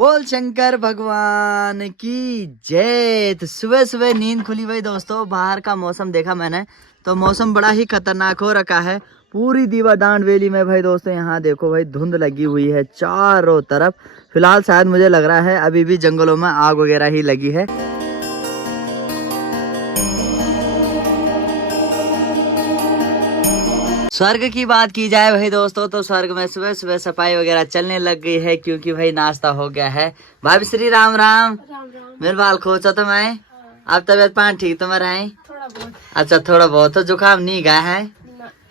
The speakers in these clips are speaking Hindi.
बोल शंकर भगवान की जय। तो सुबह सुबह नींद खुली भाई दोस्तों, बाहर का मौसम देखा मैंने तो मौसम बड़ा ही खतरनाक हो रखा है। पूरी दीवादांड वैली में भाई दोस्तों यहाँ देखो भाई धुंध लगी हुई है चारों तरफ। फिलहाल शायद मुझे लग रहा है अभी भी जंगलों में आग वगैरह ही लगी है। स्वर्ग की बात की जाए भाई दोस्तों तो स्वर्ग में सुबह सुबह सफाई वगैरह चलने लग गई है, क्योंकि भाई नाश्ता हो गया है। भाभी श्री राम राम। मेरे बाल खोचा तो मैं अब तबियत पान ठीक तो मैं रहे अच्छा थोड़ा बहुत तो जुकाम नहीं गया है।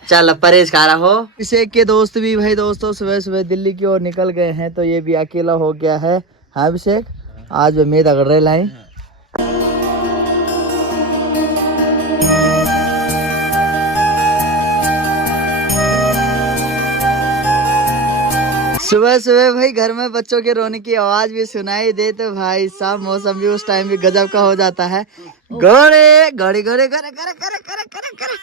चल परहेज खा रहा हो। अभिषेक के दोस्त भी भाई दोस्तों सुबह सुबह दिल्ली की ओर निकल गए हैं, तो ये भी अकेला हो गया है। हाँ अभिषेक आज वे मेद अगर रहे लाई। सुबह सुबह भाई घर में बच्चों के रोने की आवाज भी सुनाई दे तो भाई साहब मौसम भी उस टाइम भी गजब का हो जाता है। घोड़े घोड़े घोड़े घोड़े करे करे करे करे करे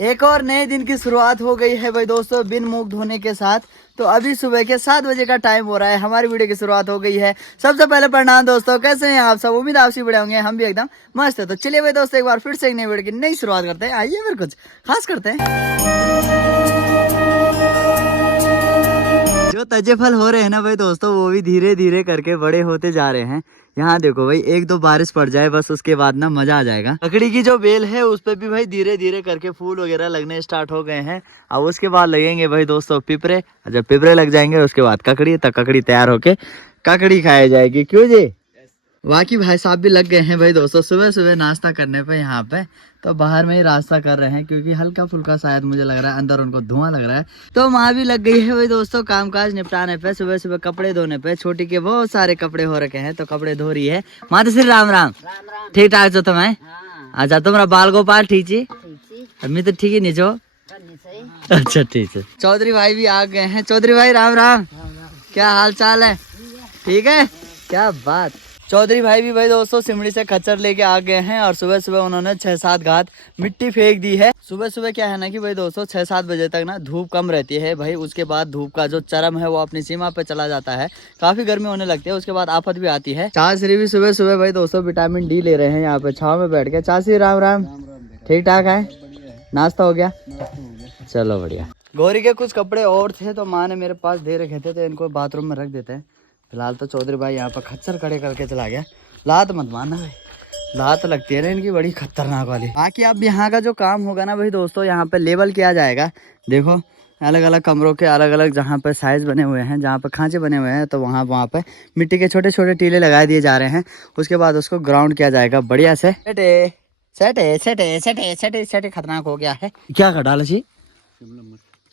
एक और नए दिन की शुरुआत हो गई है भाई दोस्तों बिन मुंह धोने के साथ। तो अभी सुबह के 7 बजे का टाइम हो रहा है, हमारी वीडियो की शुरुआत हो गई है। सबसे पहले प्रणाम दोस्तों, कैसे हैं आप सब? उम्मीद आपसे बड़े होंगे, हम भी एकदम मस्त है। तो चलिए भाई दोस्तों एक बार फिर से एक नई वीडियो की नई शुरुआत करते हैं। आइए फिर कुछ खास करते हैं। जो तजे फल हो रहे हैं ना भाई दोस्तों वो भी धीरे धीरे करके बड़े होते जा रहे हैं। यहाँ देखो भाई एक दो बारिश पड़ जाए बस उसके बाद ना मजा आ जाएगा। ककड़ी की जो बेल है उस पे भी भाई धीरे धीरे करके फूल वगैरह लगने स्टार्ट हो गए हैं। अब उसके बाद लगेंगे भाई दोस्तों पिपरे। जब पिपरे लग जाएंगे उसके बाद ककड़ी, तब ककड़ी तैयार होके ककड़ी खाई जाएगी। क्यों जी? बाकी भाई साहब भी लग गए हैं भाई दोस्तों सुबह सुबह नाश्ता करने पे। यहाँ पे तो बाहर में ही रास्ता कर रहे हैं, क्योंकि हल्का फुल्का शायद मुझे लग रहा है अंदर उनको धुआं लग रहा है। तो माँ भी लग गई है भाई दोस्तों कामकाज निपटाने पे, सुबह सुबह कपड़े धोने पे। छोटी के बहुत सारे कपड़े हो रखे हैं तो कपड़े धो रही है। माता श्री राम राम। ठीक ठाक जो तुम्हें? अच्छा तुम्हारा बाल गोपाल ठीक जी? अम्मी तो ठीक ही नहीं जो? अच्छा ठीक है। चौधरी भाई भी आ गए हैं। चौधरी भाई राम राम, क्या हाल चाल है? ठीक है, क्या बात। चौधरी भाई भी भाई दोस्तों सिमड़ी से खच्चर लेके आ गए हैं और सुबह सुबह उन्होंने 6-7 घात मिट्टी फेंक दी है। सुबह सुबह क्या है ना कि भाई दोस्तों 6-7 बजे तक ना धूप कम रहती है भाई, उसके बाद धूप का जो चरम है वो अपनी सीमा पे चला जाता है, काफी गर्मी होने लगती है, उसके बाद आफत भी आती है। चाची भी सुबह सुबह भाई दोस्तों विटामिन डी ले रहे हैं यहाँ पे छाव में बैठ के। चाची राम राम, ठीक ठाक है? नाश्ता हो गया? चलो बढ़िया। गौरी के कुछ कपड़े और थे तो माँ ने मेरे पास दे रखे थे, तो इनको बाथरूम में रख देते हैं। फिलहाल तो चौधरी भाई यहाँ पर खच्चर खड़े करके चला गया। लात मत मारना भाई, लात लगती है ना इनकी बड़ी खतरनाक वाली। बाकी अब यहाँ का जो काम होगा ना भाई दोस्तों यहाँ पे लेवल किया जाएगा। देखो अलग अलग कमरों के अलग अलग जहाँ पे साइज बने हुए हैं, जहाँ पे खांचे बने हुए हैं, तो वहाँ पे मिट्टी के छोटे छोटे टीले लगा दिए जा रहे हैं। उसके बाद उसको ग्राउंड किया जाएगा बढ़िया से। सेटे खतरनाक हो गया है। क्या कर डाला जी?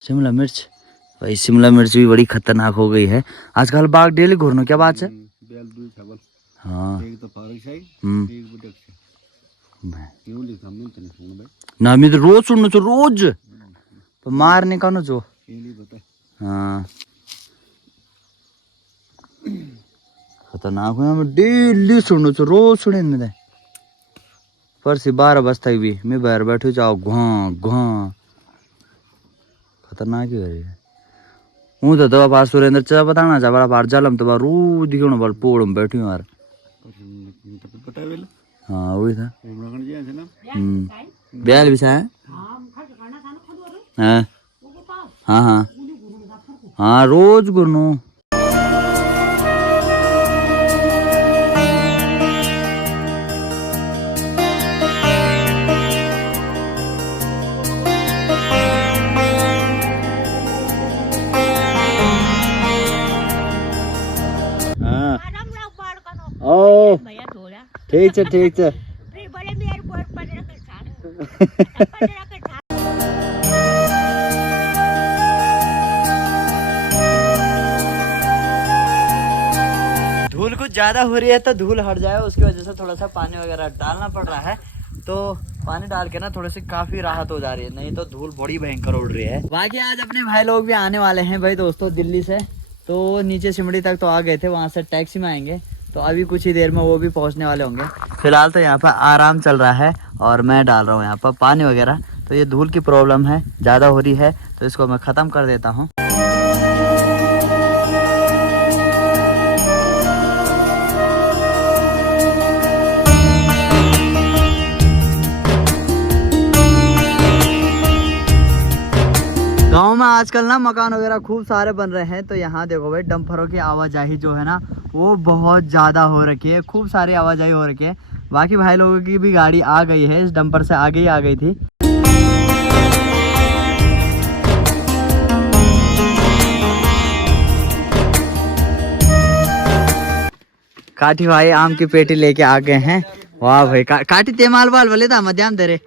शिमला मिर्च। भाई शिमला मिर्च भी बड़ी खतरनाक हो गई है आजकल। बाग डेली घूरनो क्या बात है? हाँ ना मैं तो रोज सुनना चो रोज तो मारने का ना जो। हाँ खतरनाक है, मैं डेली सुनना चो रोज सुने में। परसी 12 बजे तक भी मैं बाहर बैठू जाओ घुआ घुआ खतरनाक ही है। हूँ तो दवा पास सुरेंद्र चा बताना चा बड़ा बार जलम तो बार रू दिखो बल पोड़ में बैठी यार। हाँ वही था। ब्याल भी है। हाँ हाँ हाँ हाँ रोज गुरनू। ओ ठीक है ठीक है। धूल कुछ ज्यादा हो रही है तो धूल हट जाए उसकी वजह से थोड़ा सा पानी वगैरह डालना पड़ रहा है। तो पानी डाल के ना थोड़ी सी काफी राहत हो जा रही है, नहीं तो धूल बड़ी भयंकर उड़ रही है। बाकी आज अपने भाई लोग भी आने वाले हैं भाई दोस्तों दिल्ली से। तो नीचे सिमड़ी तक तो आ गए थे, वहां से टैक्सी में आएंगे तो अभी कुछ ही देर में वो भी पहुंचने वाले होंगे। फिलहाल तो यहाँ पर आराम चल रहा है और मैं डाल रहा हूँ यहाँ पर पानी वगैरह। तो ये धूल की प्रॉब्लम है, ज़्यादा हो रही है, तो इसको मैं ख़त्म कर देता हूँ। गाँव में आजकल ना मकान वगैरह खूब सारे बन रहे हैं, तो यहाँ देखो भाई डंपरों की आवाजाही जो है ना वो बहुत ज़्यादा हो रखी है, खूब सारी आवाजाही हो रखी है। बाकी भाई लोगों की भी गाड़ी आ गई है, इस डंपर से आगे ही आ गई थी। काठी भाई आम की पेटी लेके आ गए हैं। वाह भाई काठी तेमाल बाल बोले था मध्याम दे रहे।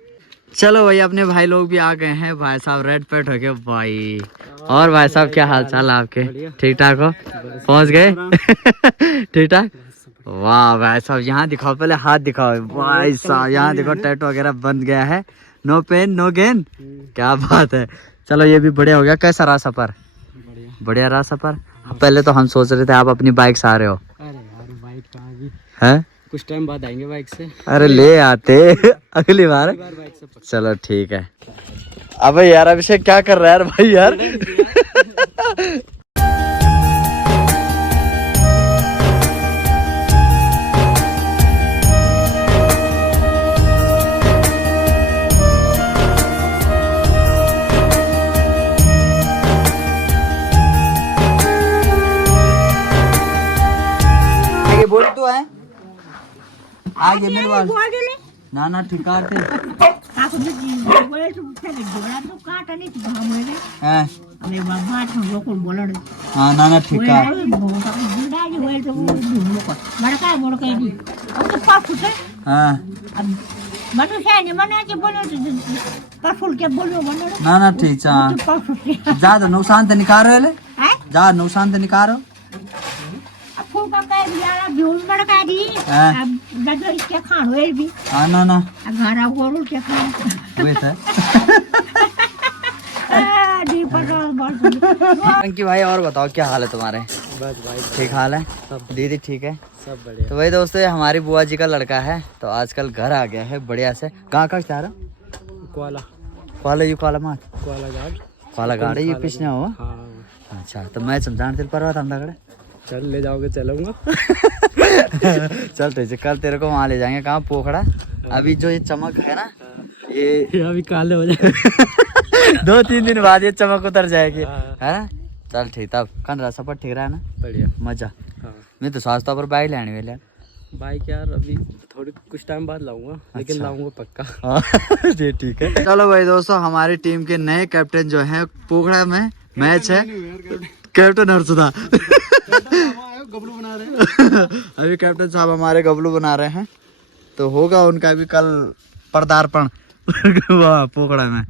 चलो भाई अपने भाई लोग भी आ गए हैं। भाई साहब रेड पेट हो गए भाई। और भाई साहब क्या हाल चाल आपके? ठीक ठाक हो? पहुंच गए? ठीक ठाक। वाह भाई साहब यहाँ दिखाओ, पहले हाथ दिखाओ भाई साहब। यहाँ देखो टैटू वगैरह बन गया है। नो पेन नो गेन, क्या बात है। चलो ये भी बढ़िया हो गया। कैसा रहा सफर? बढ़िया रहा सफर। पहले तो हम सोच रहे थे आप अपनी बाइक से आ रहे हो। अरे यार बाइक कहाँ भी है, कुछ टाइम बाद आएंगे बाइक से। अरे ले आते अगली बार। बाइक से चलो ठीक है। अबे यार अभिषेक क्या कर रहा है यार भाई यार। आगे बोल तो है, आगे मेरे बाल ना ना ठिका थे। हाँ ना ना ठिका। हाँ ना ना ठीक है। ज्यादा नुकसान तो निकालो ले, ज्यादा नुकसान तो निकालो। हाँ ना ना अंकी भाई और बताओ क्या हाल है तुम्हारे? बस भाई ठीक हाल है। दीदी ठीक है? सब बढ़िया। तो भाई दोस्तों ये हमारी बुआ जी का लड़का है, तो आजकल घर आ गया है बढ़िया से। कहाँ कहाँ जा रहा? कोला कोला यू कोला मात कोला गार्ड कोला गाड़ी ये पीछे हो। हाँ अच्छा तो मैं समझान तेरे पर हम तगड़े। चल ले जाओगे चलूंगा। चल ठीक है, कल तेरे को वहाँ ले जाएंगे। कहाँ? पोखड़ा। अभी जो ये चमक है ना ये अभी काले हो जाए। 2-3 दिन बाद ये चमक उतर जाएगी, है ना? चल ठीक। तब कन रहा सफर ठीक रहा ना? बढ़िया मजा। हाँ मैं तो सोचता पर बाइक लेने वाले बाइक यार अभी थोड़ी कुछ टाइम बाद लाऊंगा, लेकिन अच्छा। लाऊंगा पक्का। हाँ जी ठीक है। चलो भाई दोस्तों हमारी टीम के नए कैप्टन जो है, पोखड़ा में मैच है। कैप्टन हर्षदा गबलू बना रहे हैं। अभी कैप्टन साहब हमारे गबलू बना रहे हैं, तो होगा उनका भी कल पदार्पण वाह पोखड़ा में।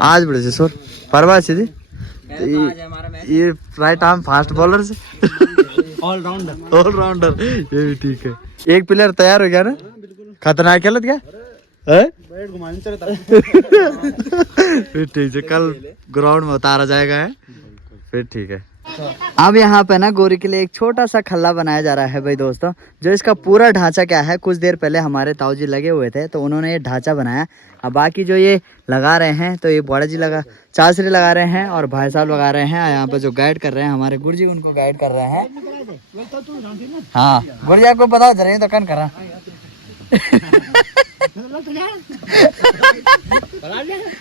आज बड़े से सोर परवा से ये राइट आर्म फास्ट बॉलर से ऑलराउंडर ये भी ठीक है। एक प्लेयर तैयार हो गया ना? खतरनाक खेलत क्या है? फिर ठीक है, कल ग्राउंड में उतारा जाएगा है। फिर ठीक है। अब यहाँ पे ना गोरी के लिए एक छोटा सा खल्ला बनाया जा रहा है भाई दोस्तों। जो इसका पूरा ढांचा क्या है, कुछ देर पहले हमारे ताऊ जी लगे हुए थे तो उन्होंने ये ढांचा बनाया। अब बाकी जो ये लगा रहे हैं तो ये बड़ा जी लगा चासरी लगा रहे हैं और भाई साहब लगा रहे हैं। यहाँ पे जो गाइड कर रहे हैं हमारे गुरु जी उनको गाइड कर रहे हैं। हाँ गुरु जी को बताओ जरा ये तो कौन करा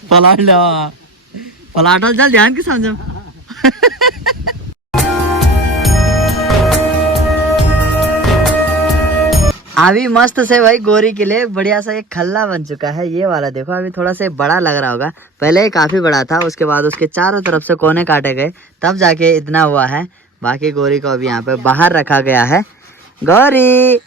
पलाट लो पलाटल चल ध्यान के समझो। अभी मस्त से भाई गोरी के लिए बढ़िया सा एक खल्ला बन चुका है। ये वाला देखो अभी थोड़ा सा बड़ा लग रहा होगा, पहले काफी बड़ा था, उसके बाद उसके चारों तरफ से कोने काटे गए तब जाके इतना हुआ है। बाकी गोरी को अभी यहाँ पे बाहर रखा गया है। गौरी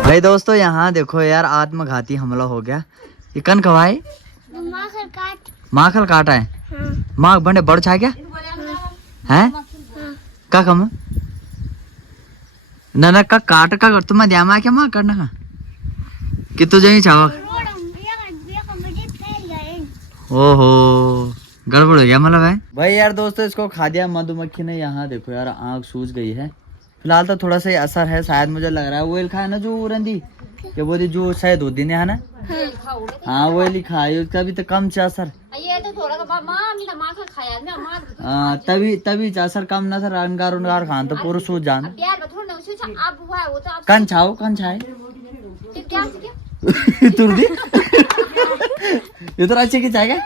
भाई दोस्तों यहाँ देखो यार आत्मघाती हमला हो गया। ये कन खवाए माखल काटा है। माख बने बड़ छा क्या है का कम ना का काट का तुम्हें ध्यान आ क्या माँ करना का कि तुझे ही चाहो ओहो गड़बड़ हो गया मतलब है भाई यार दोस्तों इसको खा दिया मधुमक्खी ने। यहाँ देखो यार आँख सूज गई है फिलहाल तो थोड़ा सा असर है शायद मुझे लग रहा है। वो खाया ना जो रंदी क्या बोली जो शायद दो दिन है ना हाँ वो लिखा है उसका भी तो कम से असर तभी असर कम ना सर रंगार उनगार खान तो पूरा सूझ जान कन छाओ कन छाए तुर दी इधर अच्छे की चाहेगा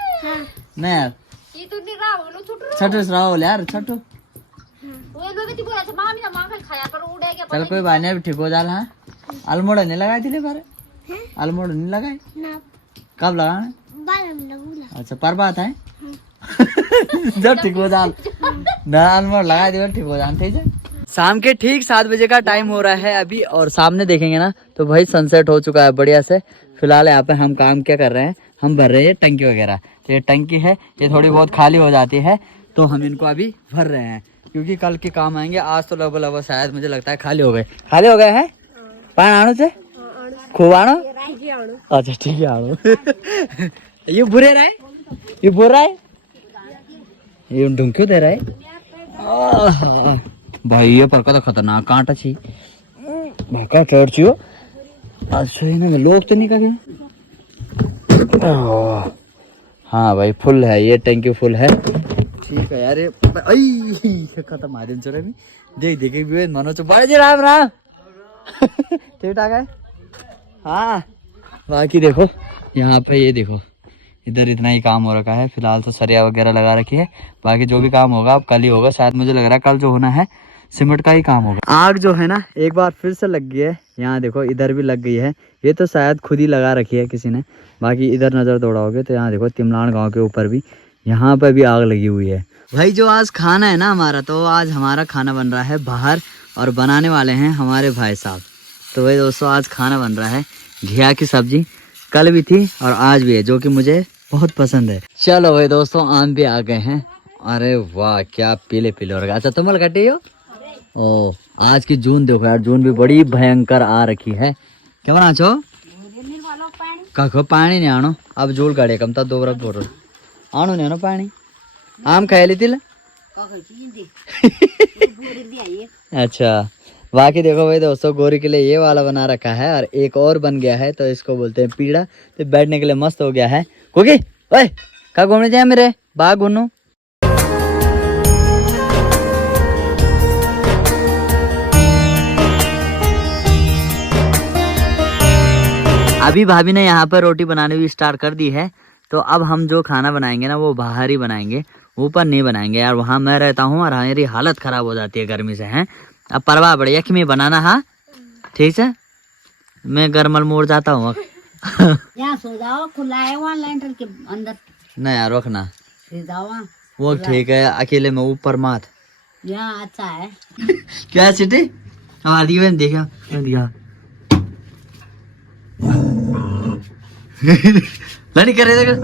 नहीं यार छठो राहुल यार छठो चल कोई बात नहीं ठीक हो जाल। हाँ अल्मोड़ा नहीं लगाई थी बारे अल्मोड़ा नहीं लगाए कब लगाना अच्छा पर बात है जब ठीक हो जाल ना अल्मोड़ा लगा दे ठीक हो जान ठीक है। शाम के ठीक 7 बजे का टाइम हो रहा है अभी और सामने देखेंगे ना तो भाई सनसेट हो चुका है बढ़िया से। फिलहाल यहाँ पे हम काम क्या कर रहे हैं हम भर रहे हैं टंकी वगैरह। तो ये टंकी है ये थोड़ी बहुत खाली हो जाती है तो हम इनको अभी भर रहे हैं क्योंकि कल के काम आएंगे। आज तो लगभग शायद मुझे लगता है खाली हो गए हैं पान आनो से खूब आनो अच्छा ठीक है आनो ये बुरे रहा है ये बुर रहा है ये ढूंढ क्यों दे रहा है भाई ये पर का तो खतरनाक कांटा छी भाका चढ़ छियो अच्छा है ना लोग तो नहीं कहे। हाँ भाई फुल है ये टैंकी फुल है ठीक है यार। ये खत्म आ दिन चोरे में देख देखे मनो चो बड़े जी राम राम ठीक ठाक है। हाँ बाकी देखो यहाँ पे ये देखो इधर इतना ही काम हो रखा है। फिलहाल तो सरिया वगैरह लगा रखी है बाकी जो भी काम होगा अब कल ही होगा शायद मुझे लग रहा है कल जो होना है सीमेंट का ही काम होगा। आग जो है ना एक बार फिर से लग गई है यहाँ देखो इधर भी लग गई है। ये तो शायद खुद ही लगा रखी है किसी ने बाकी इधर नज़र दौड़ाओगे तो यहाँ देखो तिमलान गांव के ऊपर भी यहाँ पर भी आग लगी हुई है। भाई जो आज खाना है ना हमारा तो आज हमारा खाना बन रहा है बाहर और बनाने वाले हैं हमारे भाई साहब। तो भाई दोस्तों आज खाना बन रहा है घिया की सब्जी कल भी थी और आज भी है जो कि मुझे बहुत पसंद है। चलो भाई दोस्तों आम भी आ गए हैं। अरे वाह क्या पीले पीले हो रहा। अच्छा तुम कटे हो ओ आज की जून देखो यार जून भी बड़ी भयंकर आ रखी है। क्या बना छो कखो पानी नहीं आनो अब जोल काढ़े कम था 2 बरस बोल आनो नहीं आनो पानी आम खाए ली तिल अच्छा बाकी देखो भाई दोस्तों गोरी के लिए ये वाला बना रखा है और एक और बन गया है तो इसको बोलते हैं पीड़ा। तो बैठने के लिए मस्त हो गया है। कुकी ओए कहाँ घूमने जाए मेरे बाग घूमू अभी भाभी ने यहाँ पर रोटी बनाने भी स्टार्ट कर दी है। तो अब हम जो खाना बनाएंगे ना वो बाहर ही बनाएंगे ऊपर नहीं बनाएंगे यार। वहाँ मैं रहता हूँ और मेरी हालत खराब हो जाती है गर्मी से हैं। अब परवाह बढ़िया कि मैं बनाना हाँ ठीक है मैं गर्मल मोड़ जाता हूँ यहाँ सो जाओ खुला है वहाँ लैंटर के अंदर नहीं यार रखना जाओ वो ठीक है अकेले में ऊपर मात यहाँ अच्छा है क्या सिटी हमारी बहन देखा लड़ी कर रहे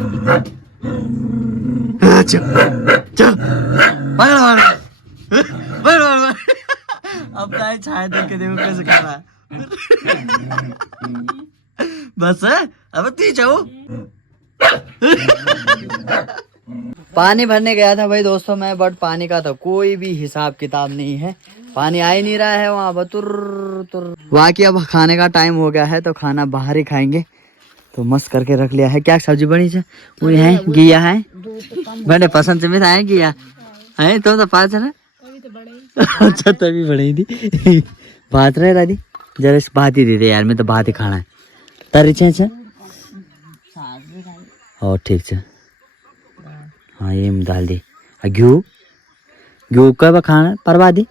अब छाया देख के देखो कैसे कर रहा है बस अब ती जाओ। पानी भरने गया था भाई दोस्तों मैं बट पानी का तो कोई भी हिसाब किताब नहीं है। पानी आ ही नहीं रहा है वहाँ बतुर तुर। बाकी अब खाने का टाइम हो गया है तो खाना बाहर ही खाएंगे। तो मस्त करके रख लिया है। क्या सब्जी बनी है वो है घिया है बड़े पसंद से मिला है घिया है तो पास है ना अच्छा तभी बड़ी थी बात रहे दादी जरा बात ही दे दे यार मैं तो बात ही खाना है तारी छे ओ ठीक है हाँ ये डाल दी घ्यू घ्यू कब खाना परवा दी